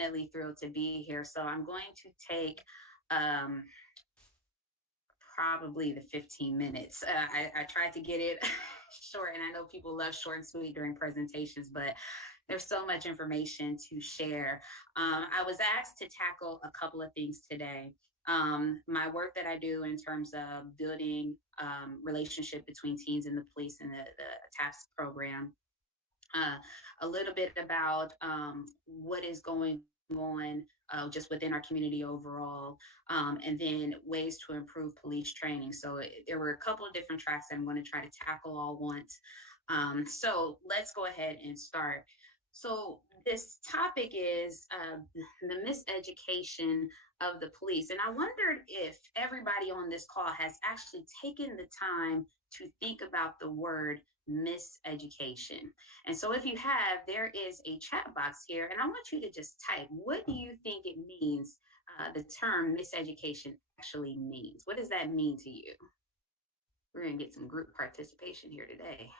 definitely thrilled to be here. So I'm going to take probably the 15 minutes. I tried to get it short, and I know people love short and sweet during presentations, but there's so much information to share. I was asked to tackle a couple of things today. My work that I do in terms of building relationship between teens and the police and the TAPS program. A little bit about what is going on just within our community overall, and then ways to improve police training. So there were a couple of different tracks that I'm going to try to tackle all once. So let's go ahead and start. So this topic is the miseducation of the police. And I wondered if everybody on this call has actually taken the time to think about the word miseducation. And so if you have, there is a chat box here, and I want you to just type, what do you think it means, the term miseducation actually means? What does that mean to you? We're going to get some group participation here today.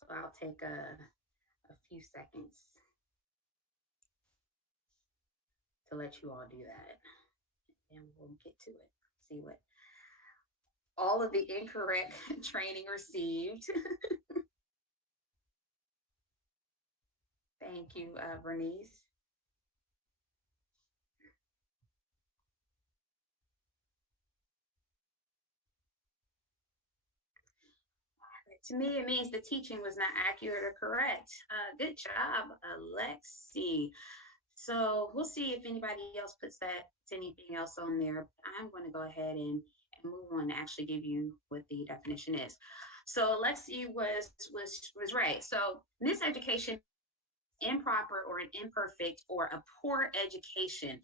So I'll take a few seconds to let you all do that, and we'll get to it. See what all of the incorrect training received. Thank you, Bernice. To me, it means the teaching was not accurate or correct. Good job, Alexi. So we'll see if anybody else puts anything else on there. I'm going to go ahead and move on to actually give you what the definition is. So Alexi was right. So miseducation, improper or an imperfect or a poor education.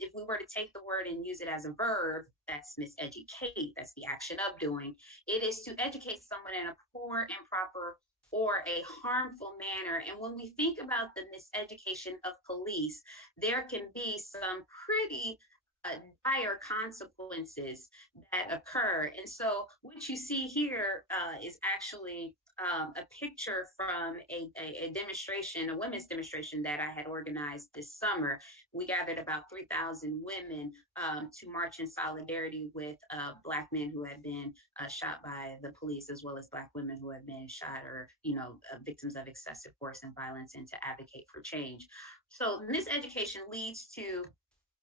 If we were to take the word and use it as a verb, that's miseducate, that's the action of doing. It is to educate someone in a poor, improper, or a harmful manner. And when we think about the miseducation of police, there can be some pretty dire consequences that occur. And so what you see here is actually a picture from a demonstration, a women's demonstration that I had organized this summer. We gathered about 3,000 women to march in solidarity with Black men who had been shot by the police, as well as Black women who have been shot or, victims of excessive force and violence, and to advocate for change. So miseducation leads to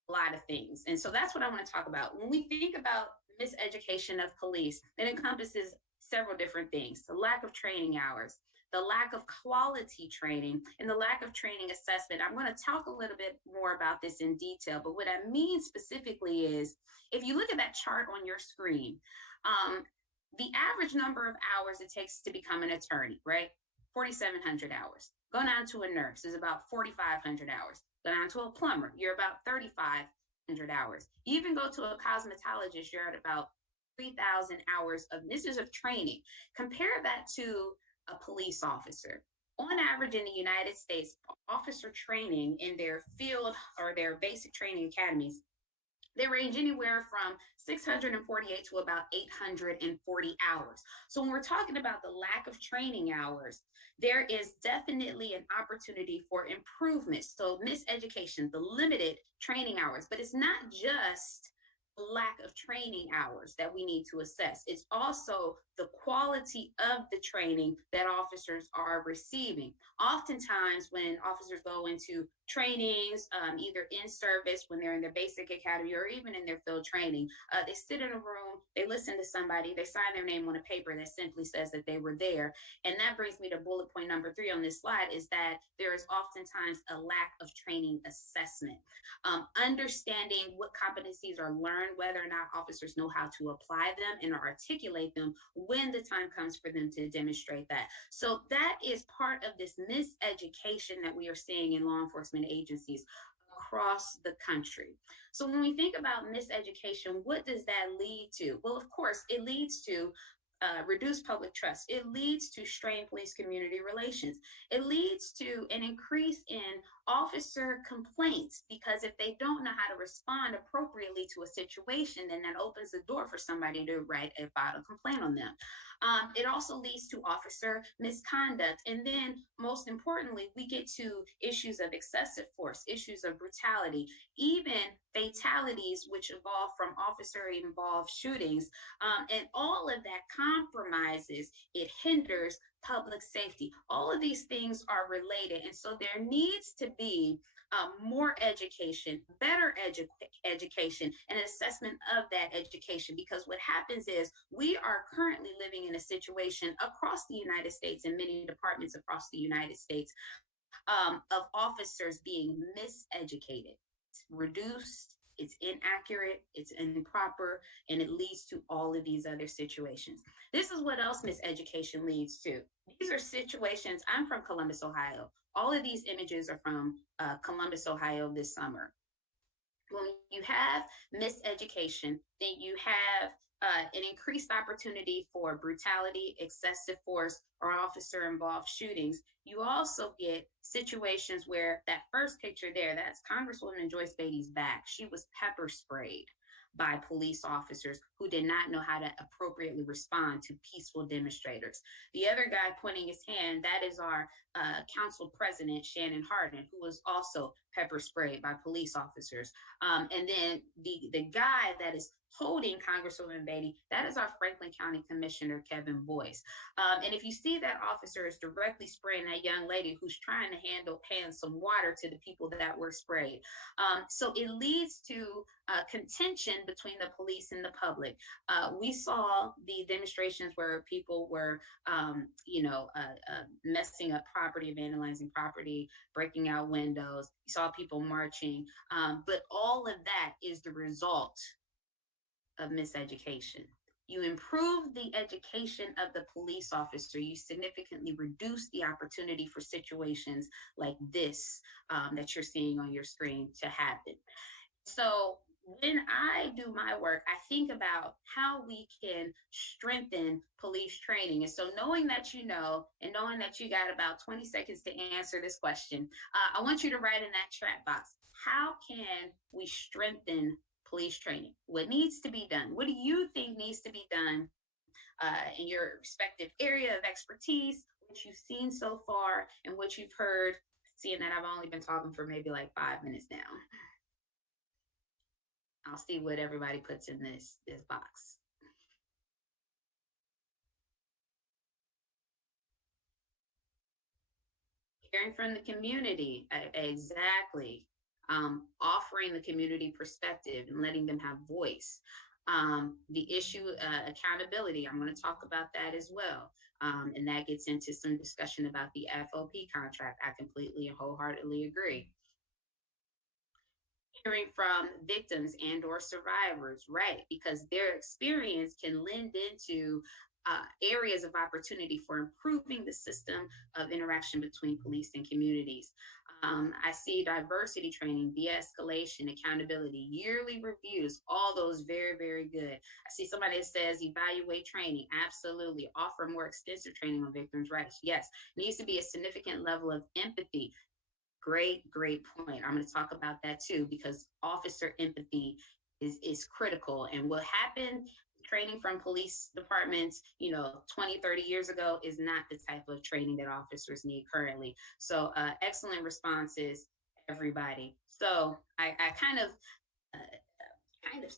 a lot of things. And so that's what I want to talk about. When we think about miseducation of police, it encompasses several different things: the lack of training hours, the lack of quality training, and the lack of training assessment. I'm going to talk a little bit more about this in detail, but what I mean specifically is, if you look at that chart on your screen, the average number of hours it takes to become an attorney, right? 4,700 hours. Go down to a nurse is about 4,500 hours. Go down to a plumber, you're about 3,500 hours. You even go to a cosmetologist, you're at about 3,000 hours of training. Compare that to a police officer. On average in the United States, officer training in their field or their basic training academies, they range anywhere from 648 to about 840 hours. So when we're talking about the lack of training hours, there is definitely an opportunity for improvement. So miseducation, the limited training hours, but it's not just lack of training hours that we need to assess. It's also the quality of the training that officers are receiving. Oftentimes when officers go into trainings, either in service when they're in their basic academy or even in their field training, they sit in a room, they listen to somebody, they sign their name on a paper that simply says that they were there. And that brings me to bullet point number 3 on this slide, is that there is oftentimes a lack of training assessment. Understanding what competencies are learned, whether or not officers know how to apply them and articulate them when the time comes for them to demonstrate that. So that is part of this miseducation that we are seeing in law enforcement agencies across the country. So when we think about miseducation, what does that lead to? Well, of course, it leads to reduced public trust. It leads to strained police community relations. It leads to an increase in officer complaints, because if they don't know how to respond appropriately to a situation, then that opens the door for somebody to file a complaint on them. It also leads to officer misconduct. And then, most importantly, we get to issues of excessive force, issues of brutality, even fatalities, which evolve from officer involved shootings. And all of that compromises, it hinders public safety. All of these things are related. And so there needs to be more education, better education, and an assessment of that education. Because what happens is we are currently living in a situation across the United States, in many departments across the United States, of officers being miseducated. It's reduced, it's inaccurate, it's improper, and it leads to all of these other situations. This is what else miseducation leads to. These are situations. I'm from Columbus, Ohio. All of these images are from Columbus, Ohio this summer. When you have miseducation, then you have an increased opportunity for brutality, excessive force, or officer involved shootings. You also get situations where that first picture there, that's Congresswoman Joyce Beatty's back. She was pepper sprayed by police officers who did not know how to appropriately respond to peaceful demonstrators. The other guy pointing his hand, that is our council president, Shannon Hardin, who was also pepper sprayed by police officers. And then the guy that is holding Congresswoman Beatty, that is our Franklin County Commissioner, Kevin Boyce. And if you see that officer is directly spraying that young lady who's trying to hand some water to the people that were sprayed. So it leads to contention between the police and the public. We saw the demonstrations where people were, messing up property, vandalizing property, breaking out windows. You saw people marching. But all of that is the result of miseducation. You improve the education of the police officer, you significantly reduce the opportunity for situations like this that you're seeing on your screen to happen. So when I do my work, I think about how we can strengthen police training. And so knowing that you know, and knowing that you got about 20 seconds to answer this question, I want you to write in that chat box, how can we strengthen police training? What needs to be done? What do you think needs to be done in your respective area of expertise, what you've seen so far, and what you've heard, seeing that I've only been talking for maybe like 5 minutes now. I'll see what everybody puts in this box. Hearing from the community, exactly. Offering the community perspective and letting them have voice. The issue, accountability, I'm going to talk about that as well. And that gets into some discussion about the FOP contract. I completely and wholeheartedly agree. Hearing from victims and or survivors, right? Because their experience can lend into areas of opportunity for improving the system of interaction between police and communities. I see diversity training, de-escalation, accountability, yearly reviews, all those very, very good. I see somebody that says evaluate training. Absolutely. Offer more extensive training on victims' rights. Yes. Needs to be a significant level of empathy. Great point. I'm going to talk about that too, because officer empathy is critical. And what happened training from police departments 20, 30 years ago is not the type of training that officers need currently. So excellent responses, everybody. So I kind of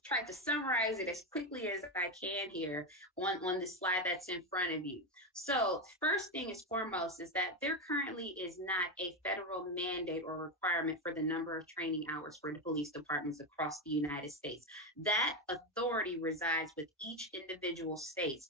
tried to summarize it as quickly as I can here on the slide that's in front of you. So first thing is foremost is that there currently is not a federal mandate or requirement for the number of training hours for the police departments across the United States. That authority resides with each individual state.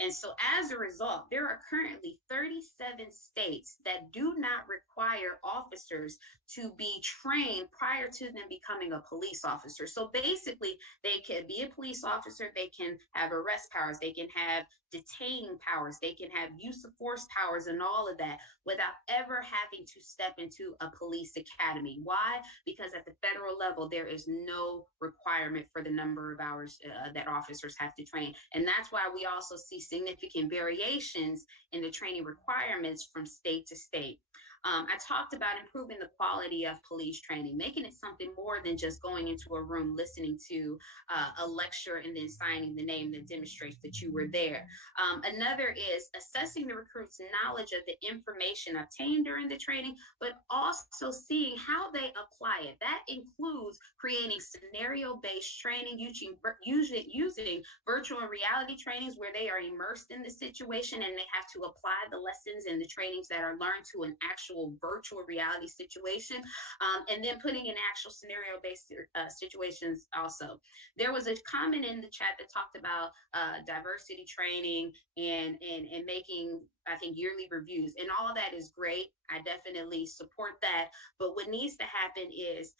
And so as a result, there are currently 37 states that do not require officers to be trained prior to them becoming a police officer. So basically, they can be a police officer, they can have arrest powers, they can have detaining powers, they can have use of force powers and all of that without ever having to step into a police academy. Why? Because at the federal level, there is no requirement for the number of hours that officers have to train. And that's why we also see significant variations in the training requirements from state to state. I talked about improving the quality of police training, making it something more than just going into a room, listening to a lecture, and then signing the name that demonstrates that you were there. Another is assessing the recruit's knowledge of the information obtained during the training, but also seeing how they apply it. That includes creating scenario-based training, using virtual reality trainings where they are immersed in the situation and they have to apply the lessons and the trainings that are learned to an actual virtual reality situation, and then putting in actual scenario-based situations also. There was a comment in the chat that talked about diversity training and making, I think, yearly reviews, and all of that is great. I definitely support that. But what needs to happen is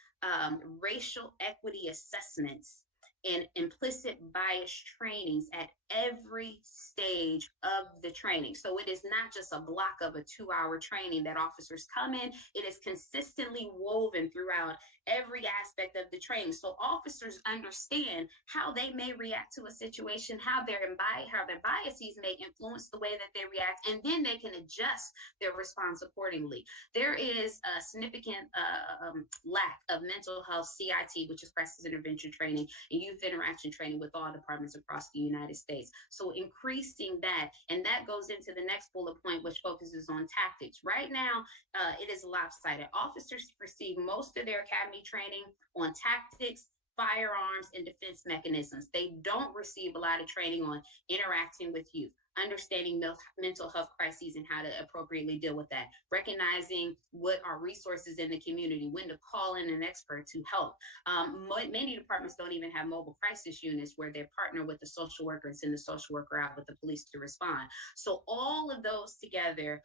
racial equity assessments and implicit bias trainings at every stage of the training. So it is not just a block of a 2-hour training that officers come in. It is consistently woven throughout every aspect of the training, so officers understand how they may react to a situation, how their biases may influence the way that they react, and then they can adjust their response accordingly. There is a significant lack of mental health CIT, which is crisis intervention training, and youth interaction training with all departments across the United States. So increasing that, and that goes into the next bullet point, which focuses on tactics. Right now, it is lopsided. Officers receive most of their academy training on tactics, firearms, and defense mechanisms. They don't receive a lot of training on interacting with youth, understanding mental health crises and how to appropriately deal with that, recognizing what are resources in the community, when to call in an expert to help. Many departments don't even have mobile crisis units where they partner with the social worker and send the social worker out with the police to respond. So all of those together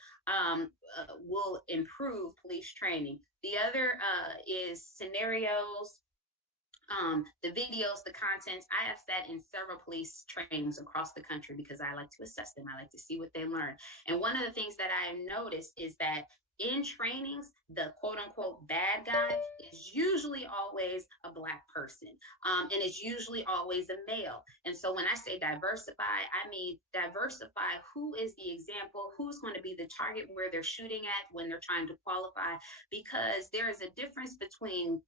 will improve police training. The other is scenarios, the videos, the contents. I have sat in several police trainings across the country because I like to assess them. I like to see what they learn. And one of the things that I've noticed is that in trainings, the quote unquote bad guy is usually always a Black person. And it's usually always a male. And so when I say diversify, I mean diversify who is the example, who's going to be the target where they're shooting at when they're trying to qualify, because there is a difference between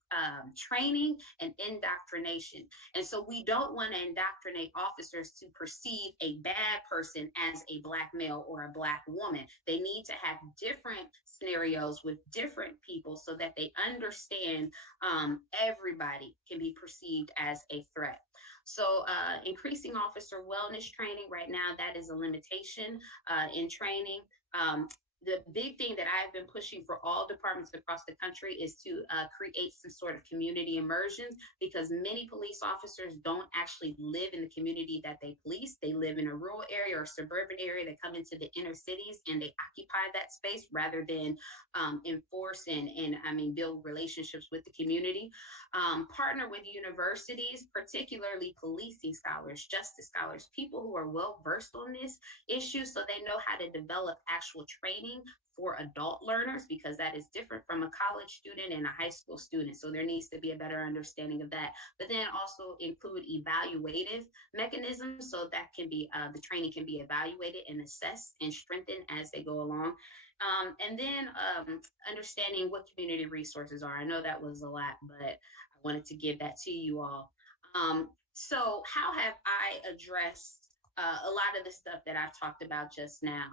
training and indoctrination. And so we don't want to indoctrinate officers to perceive a bad person as a Black male or a Black woman. They need to have different scenarios with different people so that they understand everybody can be perceived as a threat. So increasing officer wellness training right now, that is a limitation in training. The big thing that I've been pushing for all departments across the country is to create some sort of community immersions, because many police officers don't actually live in the community that they police. They live in a rural area or suburban area. They come into the inner cities and they occupy that space rather than enforce and build relationships with the community. Partner with universities, particularly policing scholars, justice scholars, people who are well versed on this issue so they know how to develop actual training for adult learners, because that is different from a college student and a high school student. So there needs to be a better understanding of that. But then also include evaluative mechanisms so that can be the training can be evaluated and assessed and strengthened as they go along. And then understanding what community resources are. I know that was a lot, but I wanted to give that to you all. So how have I addressed a lot of the stuff that I've talked about just now?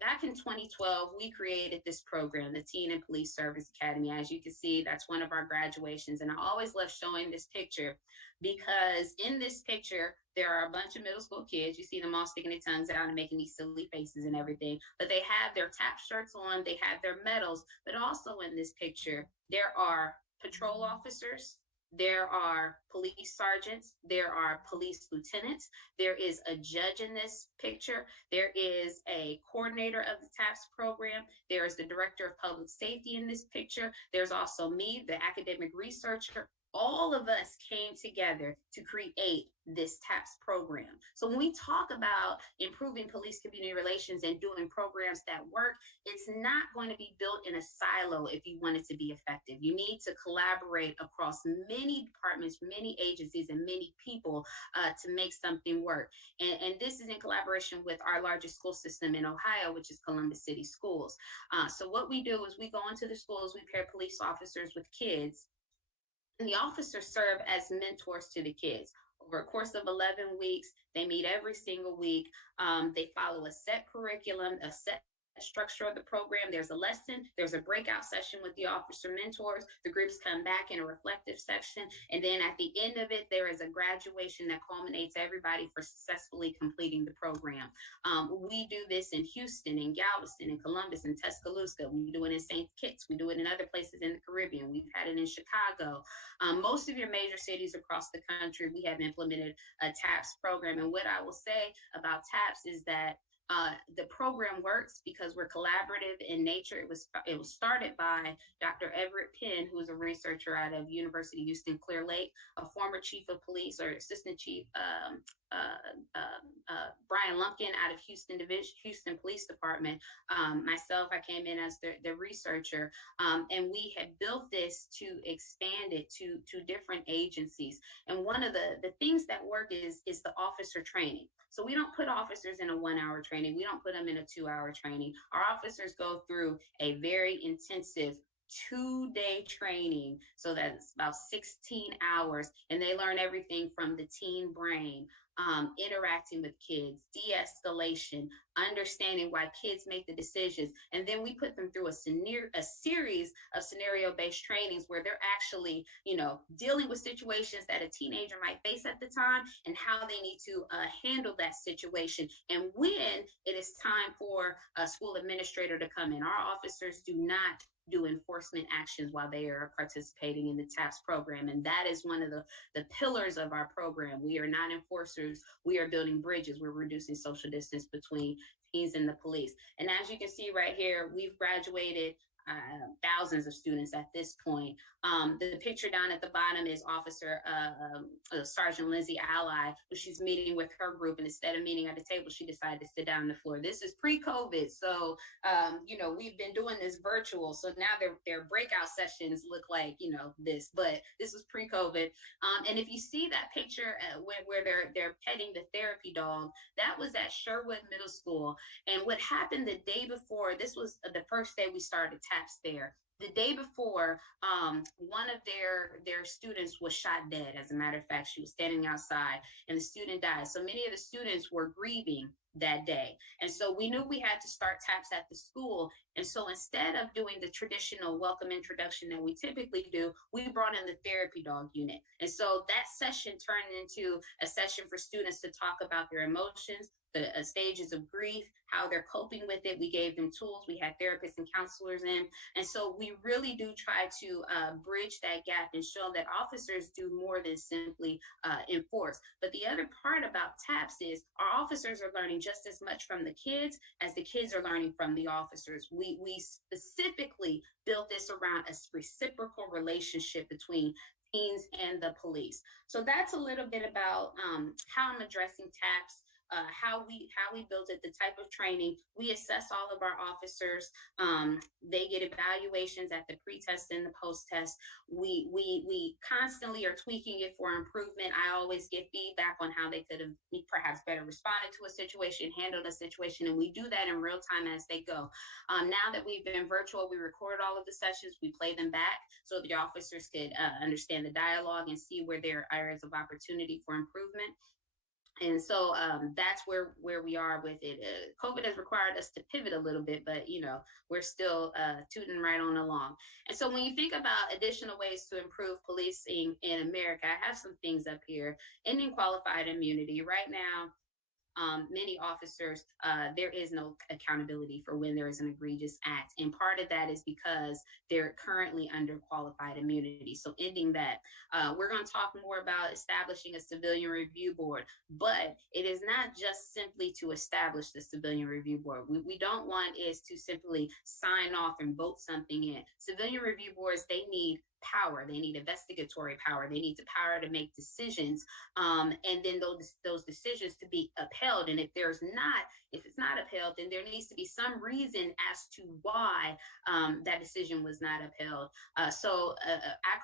Back in 2012, we created this program, the Teen and Police Service Academy. As you can see, that's one of our graduations. And I always love showing this picture because in this picture, there are a bunch of middle school kids. You see them all sticking their tongues out and making these silly faces and everything. But they have their tap shirts on, they have their medals. But also in this picture, there are patrol officers, there are police sergeants, there are police lieutenants, there is a judge in this picture, there is a coordinator of the TAPS program, there is the director of public safety in this picture, there's also me, the academic researcher, All of us came together to create this TAPS program. So when we talk about improving police community relations and doing programs that work, it's not going to be built in a silo if you want it to be effective. You need to collaborate across many departments, many agencies, and many people to make something work. And this is in collaboration with our largest school system in Ohio, which is Columbus City Schools. So what we do is we go into the schools, we pair police officers with kids, and the officers serve as mentors to the kids. Over a course of 11 weeks, they meet every single week. They follow a set curriculum, a set structure of the program. There's a lesson, there's a breakout session with the officer mentors. The groups come back in a reflective section. And then at the end of it, there is a graduation that culminates everybody for successfully completing the program. We do this in Houston, in Galveston, in Columbus, in Tuscaloosa. We do it in St. Kitts. We do it in other places in the Caribbean. We've had it in Chicago. Most of your major cities across the country, we have implemented a TAPS program. And what I will say about TAPS is that the program works because we're collaborative in nature. It was started by Dr. Everett Penn, who is a researcher out of University of Houston Clear Lake, a former chief of police or assistant chief Brian Lumpkin out of Houston Division, Houston Police Department. Myself, I came in as the researcher, and we had built this to expand it to different agencies. And one of the things that work is the officer training. So we don't put officers in a 1-hour training. We don't put them in a 2-hour training. Our officers go through a very intensive 2-day training. So that's about 16 hours. And they learn everything from the teen brain, interacting with kids, de-escalation, understanding why kids make the decisions. And then we put them through a series of scenario-based trainings where they're actually, dealing with situations that a teenager might face at the time and how they need to handle that situation. And when it is time for a school administrator to come in, our officers do not do enforcement actions while they are participating in the TAPS program. And that is one of the pillars of our program. We are not enforcers. We are building bridges. We're reducing social distance between teens and the police. And as you can see right here, we've graduated thousands of students at this point. The picture down at the bottom is Officer Sergeant Lindsay Ally, who she's meeting with her group, and instead of meeting at a table, she decided to sit down on the floor. This is pre-COVID, so we've been doing this virtual. So now their breakout sessions look like this, but this was pre-COVID. And if you see that picture where they're petting the therapy dog, that was at Sherwood Middle School. And what happened the day before, this was the first day we started TAPS there. The day before, one of their students was shot dead. As a matter of fact, she was standing outside and the student died. So many of the students were grieving that day. And so we knew we had to start TAPS at the school. And so instead of doing the traditional welcome introduction that we typically do, we brought in the therapy dog unit. And so that session turned into a session for students to talk about their emotions, the stages of grief, how they're coping with it. We gave them tools. We had therapists and counselors in. And so we really do try to bridge that gap and show that officers do more than simply enforce. But the other part about TAPS is our officers are learning just as much from the kids as the kids are learning from the officers. We specifically built this around a reciprocal relationship between teens and the police. So that's a little bit about how I'm addressing TAPS. How we built it, the type of training. We assess all of our officers. They get evaluations at the pre-test and the post-test. We constantly are tweaking it for improvement. I always get feedback on how they could have perhaps better responded to a situation, handled a situation, and we do that in real time as they go. Now that we've been virtual, we record all of the sessions, we play them back so the officers could understand the dialogue and see where there are areas of opportunity for improvement. And so that's where we are with it. COVID has required us to pivot a little bit, but we're still tooting right on along. And so when you think about additional ways to improve policing in America, I have some things up here. Ending qualified immunity. Right now, many officers, there is no accountability for when there is an egregious act. And part of that is because they're currently under qualified immunity. So ending that, we're going to talk more about establishing a civilian review board, but it is not just simply to establish the civilian review board. We don't want is to simply sign off and vote something in. Civilian review boards, they need power. They need investigatory power. They need the power to make decisions, and then those decisions to be upheld. And if it's not upheld, then there needs to be some reason as to why that decision was not upheld. I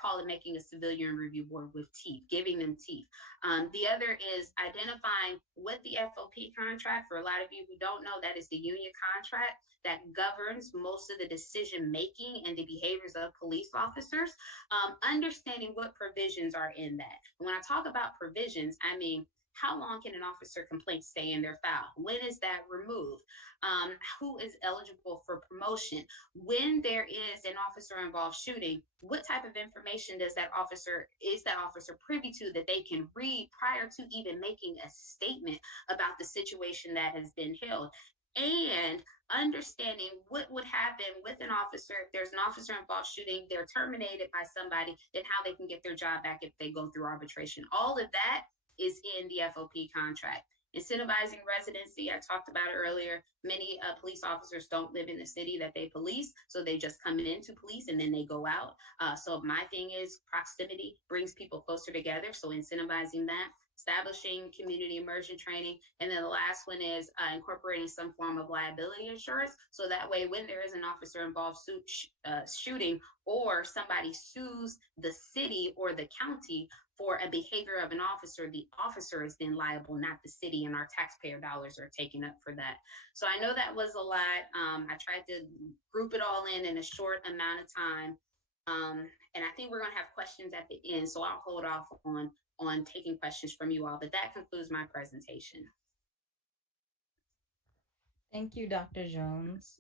call it making a civilian review board with teeth, giving them teeth. The other is identifying what the FOP contract, for a lot of you who don't know, that is the union contract that governs most of the decision making and the behaviors of police officers. Understanding what provisions are in that. When I talk about provisions, I mean, how long can an officer complaint stay in their file? When is that removed? Who is eligible for promotion? When there is an officer involved shooting, what type of information is that officer privy to that they can read prior to even making a statement about the situation that has been held? And understanding what would happen with an officer if there's an officer involved shooting, they're terminated by somebody, then how they can get their job back if they go through arbitration. All of that is in the FOP contract. Incentivizing residency, I talked about it earlier. Many police officers don't live in the city that they police, so they just come into police and then they go out. So my thing is proximity brings people closer together, so incentivizing that. Establishing community immersion training. And then the last one is incorporating some form of liability insurance. So that way, when there is an officer involved shooting or somebody sues the city or the county for a behavior of an officer, the officer is then liable, not the city, and our taxpayer dollars are taken up for that. So I know that was a lot. I tried to group it all in a short amount of time. And I think we're going to have questions at the end, so I'll hold off on taking questions from you all, but that concludes my presentation. Thank you, Dr. Jones.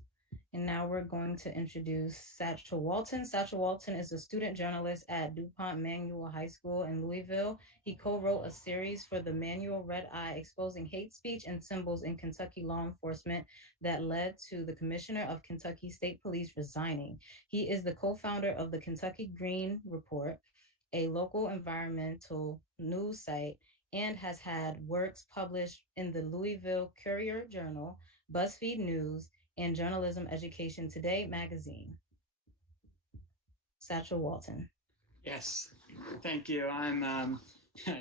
And now we're going to introduce Satchel Walton. Satchel Walton is a student journalist at DuPont Manual High School in Louisville. He co-wrote a series for the Manual Red Eye exposing hate speech and symbols in Kentucky law enforcement that led to the commissioner of Kentucky State Police resigning. He is the co-founder of the Kentucky Green Report, a local environmental news site, and has had works published in the Louisville Courier Journal, BuzzFeed News, and Journalism Education Today magazine. Satchel Walton. Yes, thank you. I'm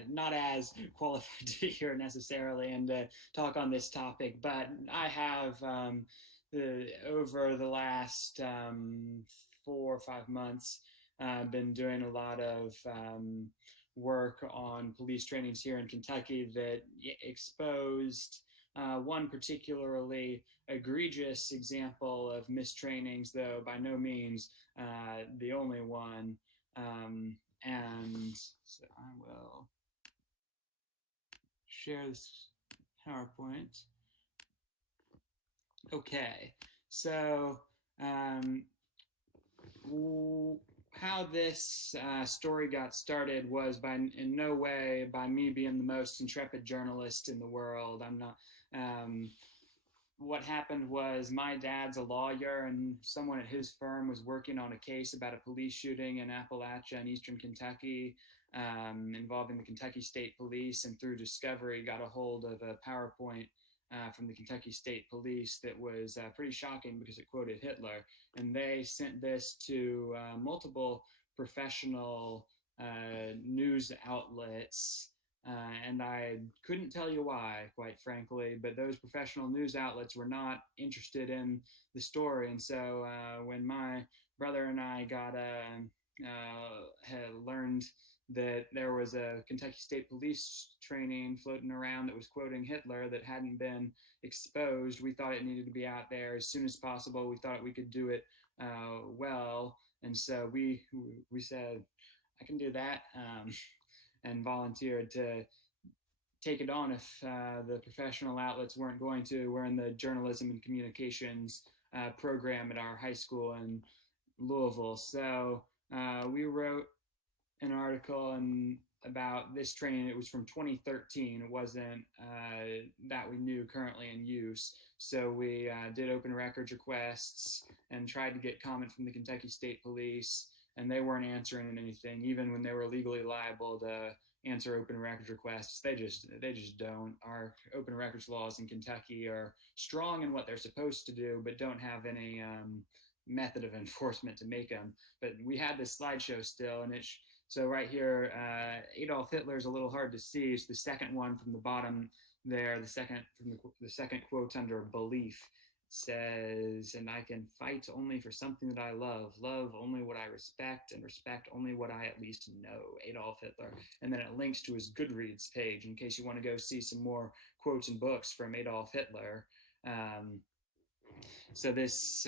not as qualified to be here necessarily and talk on this topic, but I have over the last 4 or 5 months been doing a lot of work on police trainings here in Kentucky that exposed one particularly egregious example of mistrainings, though by no means the only one. And so I will share this PowerPoint. Okay, so how this story got started was in no way by me being the most intrepid journalist in the world. I'm not. What happened was my dad's a lawyer, and someone at his firm was working on a case about a police shooting in Appalachia in eastern Kentucky involving the Kentucky State Police, and through discovery got a hold of a PowerPoint from the Kentucky State Police that was pretty shocking because it quoted Hitler. And they sent this to multiple professional news outlets. And I couldn't tell you why, quite frankly, but those professional news outlets were not interested in the story. And so when my brother and I had learned that there was a Kentucky State Police training floating around that was quoting Hitler that hadn't been exposed, we thought it needed to be out there as soon as possible. We thought we could do it well. And so we said, I can do that. And volunteered to take it on if the professional outlets weren't going to. We're in the journalism and communications program at our high school in Louisville. So we wrote an article about this training. It was from 2013. It wasn't that we knew currently in use. So we did open records requests and tried to get comment from the Kentucky State Police, and they weren't answering anything, even when they were legally liable to answer open records requests. They just don't. Our open records laws in Kentucky are strong in what they're supposed to do, but don't have any method of enforcement to make them. But we had this slideshow still, and so right here, Adolf Hitler is a little hard to see. It's the second one from the bottom there, the second quote under belief says, "And I can fight only for something that I love only what I respect, and respect only what I at least know." Adolf Hitler. And then it links to his Goodreads page in case you want to go see some more quotes and books from Adolf Hitler. So this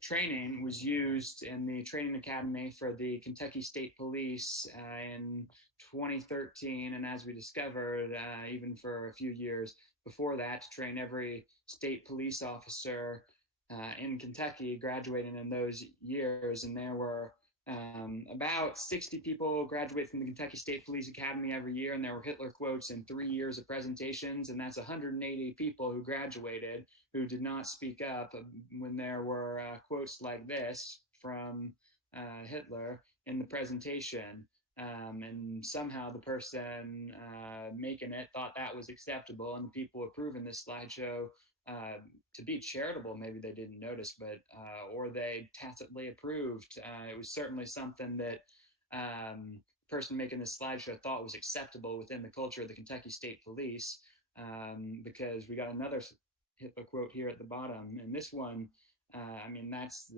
training was used in the training academy for the Kentucky State Police in 2013, and as we discovered, even for a few years before that, to train every state police officer in Kentucky graduating in those years. And there were about 60 people graduate from the Kentucky State Police Academy every year, and there were Hitler quotes in 3 years of presentations, and that's 180 people who graduated who did not speak up when there were quotes like this from Hitler in the presentation. And somehow the person making it thought that was acceptable, and the people approving this slideshow, to be charitable, maybe they didn't notice, but or they tacitly approved. It was certainly something that the person making this slideshow thought was acceptable within the culture of the Kentucky State Police, because we got another Hitler quote here at the bottom, and this one, I mean, that's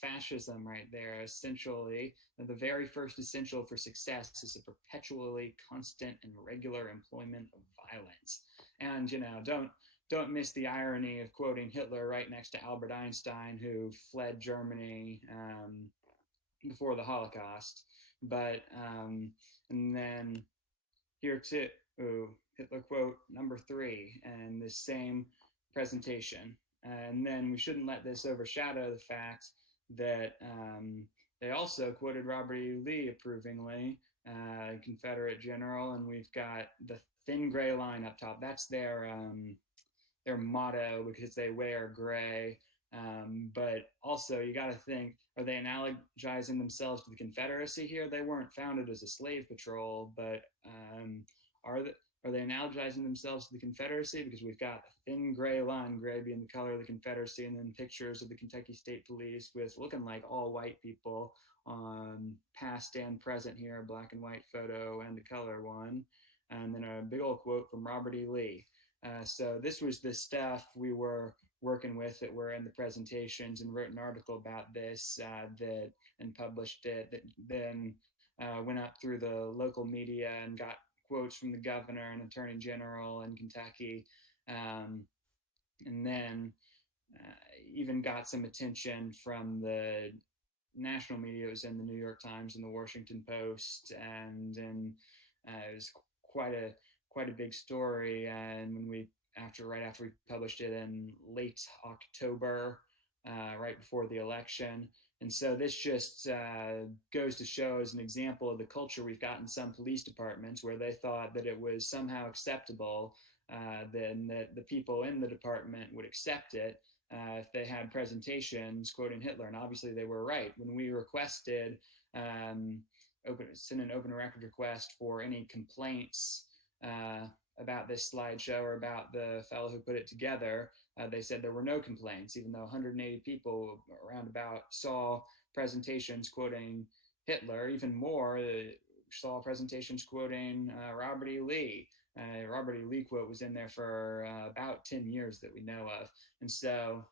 fascism right there. Essentially, the very first essential for success is a perpetually constant and regular employment of violence. And don't miss the irony of quoting Hitler right next to Albert Einstein, who fled Germany before the Holocaust. But and then here too, Hitler quote number 3, and this same presentation. And then we shouldn't let this overshadow the fact that they also quoted Robert E. Lee approvingly, Confederate general, and we've got the thin gray line up top. That's their motto, because they wear gray. But also, you got to think, are they analogizing themselves to the Confederacy here? They weren't founded as a slave patrol, but are they analogizing themselves to the Confederacy? Because we've got a thin gray line, gray being the color of the Confederacy, and then pictures of the Kentucky State Police with looking like all white people on past and present here, black and white photo and the color one. And then a big old quote from Robert E. Lee. So this was the stuff we were working with that were in the presentations, and wrote an article about this and published it, that then went up through the local media and got quotes from the governor and attorney general in Kentucky, and then even got some attention from the national media. It was in the New York Times and the Washington Post, and then it was quite a big story. And when right after we published it in late October, right before the election. And so this just goes to show as an example of the culture we've got in some police departments, where they thought that it was somehow acceptable, then that the people in the department would accept it if they had presentations quoting Hitler. And obviously they were right. When we requested, send an open record request for any complaints about this slideshow or about the fellow who put it together, they said there were no complaints, even though 180 people around about saw presentations quoting Hitler. Even more, saw presentations quoting Robert E. Lee. Robert E. Lee quote was in there for about 10 years that we know of. And so,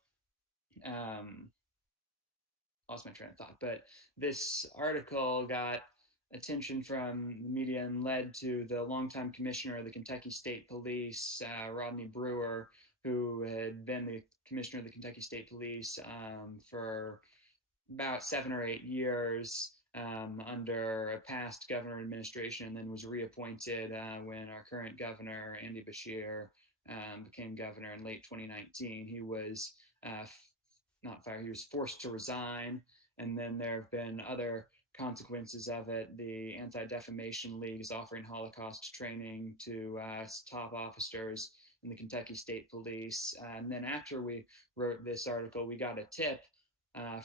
lost my train of thought, but this article got attention from the media and led to the longtime commissioner of the Kentucky State Police, Rodney Brewer, who had been the commissioner of the Kentucky State Police for about 7 or 8 years under a past governor administration, and then was reappointed when our current governor, Andy Beshear, became governor in late 2019. He was not fired, he was forced to resign, and then there have been other consequences of it. The Anti-Defamation League is offering Holocaust training to top officers in the Kentucky State Police. And then after we wrote this article, we got a tip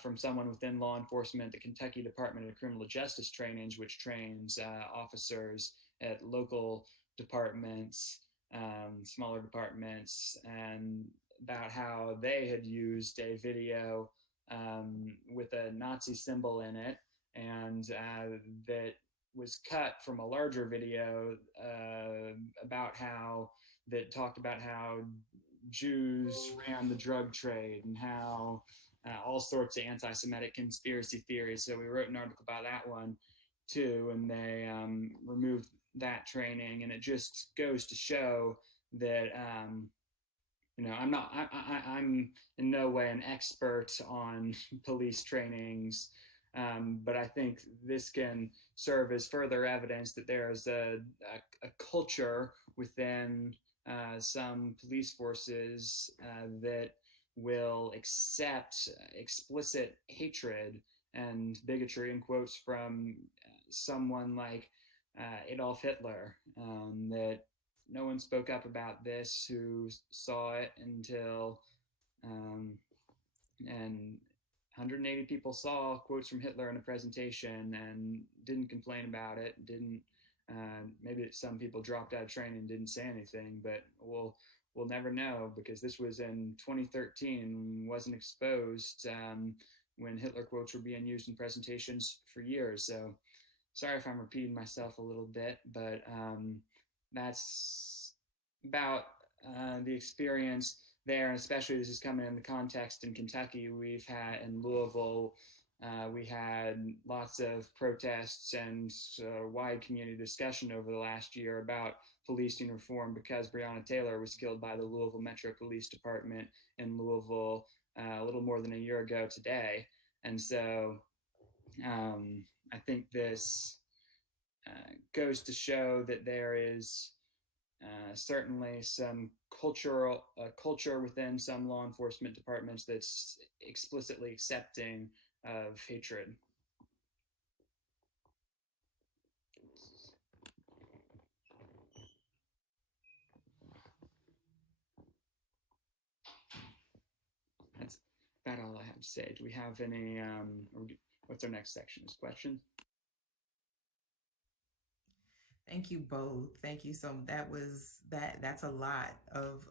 from someone within law enforcement, the Kentucky Department of Criminal Justice Trainings, which trains officers at local departments, smaller departments, and about how they had used a video with a Nazi symbol in it, and that was cut from a larger video about how that talked about how Jews ran the drug trade and how all sorts of anti-Semitic conspiracy theories. So we wrote an article about that one too, and they removed that training, and it just goes to show that I'm in no way an expert on police trainings, but I think this can serve as further evidence that there's a culture within some police forces that will accept explicit hatred and bigotry, in quotes, from someone like Adolf Hitler, that no one spoke up about this who saw it until and 180 people saw quotes from Hitler in a presentation and didn't complain about it, didn't maybe some people dropped out of training and didn't say anything, but we'll never know, because this was in 2013 and wasn't exposed when Hitler quotes were being used in presentations for years. So sorry if I'm repeating myself a little bit, but that's about the experience there, and especially this is coming in the context in Kentucky. We've had in Louisville, we had lots of protests and wide community discussion over the last year about policing reform, because Breonna Taylor was killed by the Louisville Metro Police Department in Louisville a little more than a year ago today. And so I think this goes to show that there is certainly some culture within some law enforcement departments that's explicitly accepting of hatred. That's about all I have to say. Do we have any, what's our next section? Is questions? Thank you both. Thank you so much. That's a lot of